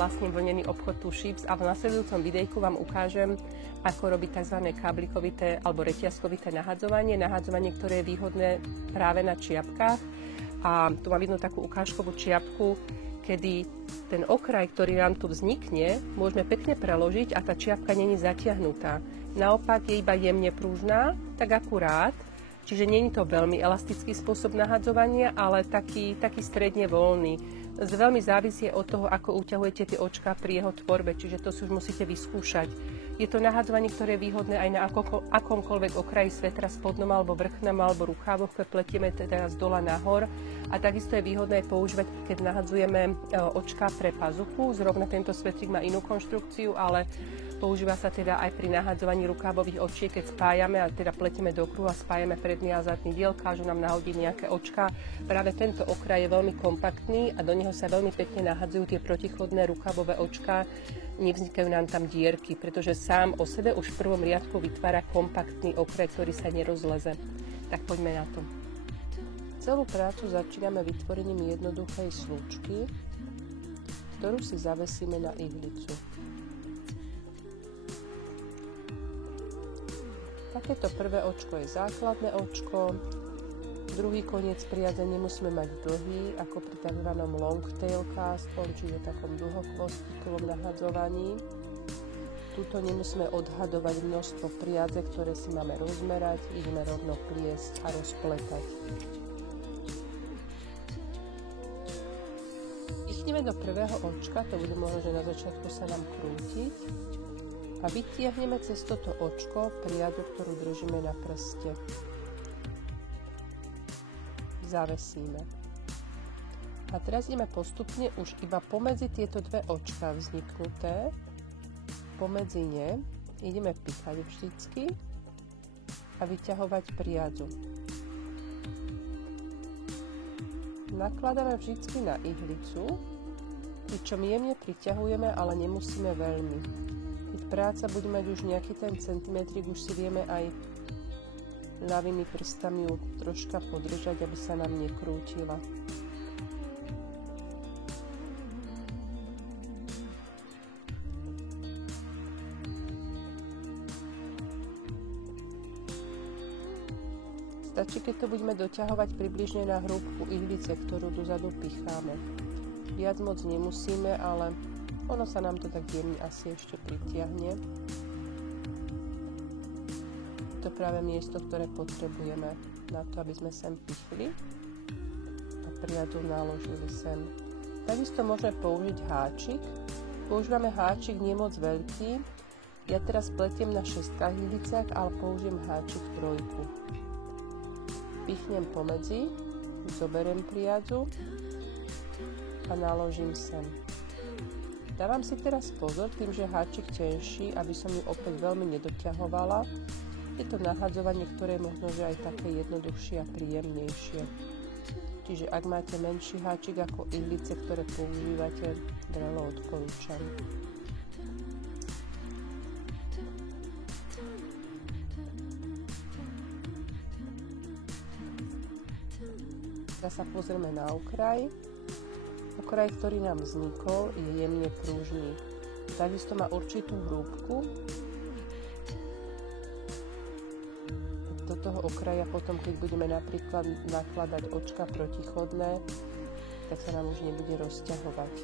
vlastný vlnený obchod Two-Ships a v nasledujúcom videjku vám ukážem, ako robiť tzv. Káblikovité alebo reťazkovité nahadzovanie, ktoré je výhodné práve na čiapkách. A tu mám jednu takú ukážkovú čiapku, kedy ten okraj, ktorý nám tu vznikne, môžeme pekne preložiť a tá čiapka není zatiahnutá. Naopak je iba jemne pružná, tak akurát, čiže není to veľmi elastický spôsob nahadzovania, ale taký stredne voľný. Veľmi závisí od toho, ako uťahujete tie očká pri jeho tvorbe, čiže to si už musíte vyskúšať. Je to nahadzovanie, ktoré je výhodné aj na akomkoľvek okraji svetra, spodnom alebo vrchnom alebo rukávoch, keď pletieme teda z dola nahor. A takisto je výhodné používať, keď nahadzujeme očká pre pazuchu. Zrovna tento svetrík má inú konštrukciu, ale používa sa teda aj pri nahadzovaní rukávových očiek, keď spájame a teda pletieme do kruhu a spájame predný a zadný diel, kážu nám nahodiť nejaké očká. Práve tento okraj je veľmi kompaktný a do neho sa veľmi pekne nahadzujú tie protichodné rukávové očká. Nevznikajú nám tam dierky, pretože sám o sebe už v prvom riadku vytvára kompaktný okraj, ktorý sa nerozleze. Tak poďme na to. Celú prácu začíname vytvorením jednoduchej slúčky, ktorú si zavesíme na ihlicu. Takéto prvé očko je základné očko, druhý koniec priadze nemusíme mať dlhý, ako pri tzv. Long tail castom, čiže takom dlhokvostíkovom nahadzovaní. Tuto nemusíme odhadovať množstvo priadze, ktoré si máme rozmerať, ideme rovno pliesť a rozpletať. Pichneme do prvého očka, to bude možno, že na začiatku sa nám krútiť. A vytiahneme cez toto očko priadu, ktorú držíme na prste. Zavesíme. A teraz ideme postupne už iba pomedzi tieto dve očka vzniknuté, pomedzi ne, ideme pichať vždycky a vyťahovať priadu. Nakladáme vždycky na ihlicu, pričom jemne priťahujeme, ale nemusíme veľmi. Keď práca bude mať už nejaký ten centimetrik, už si vieme aj ľavými prstami ju troška podržať, aby sa nám nekrútila. Stačí, keď to budeme doťahovať približne na hrúbku ihlice, ktorú dozadu picháme. Viac moc nemusíme, ale ono sa nám to tak jemne asi ešte pritiahne. To práve miesto, ktoré potrebujeme na to, aby sme sem pichli a priadu naložili sem. Takisto môžeme použiť háčik. Používame háčik nie moc veľký. Ja teraz pletiem na 6 ihliciach, ale použijem háčik 3. Pichnem pomedzi, zoberiem priadu a naložím sem. Dávam si teraz pozor, tým, že háčik tenší, aby som ju opäť veľmi nedoťahovala. Je to nahadzovanie, ktoré je možno, že aj také jednoduchšie a príjemnejšie. Čiže ak máte menší háčik ako ihlice, ktoré používate, vrelo odporúčam. Teraz sa pozrieme na okraj. Okraj, ktorý nám vznikol, je jemne pružný. Takisto má určitú hrúbku. Do toho okraja potom, keď budeme napríklad nakladať očka protichodné, tak sa nám už nebude rozťahovať.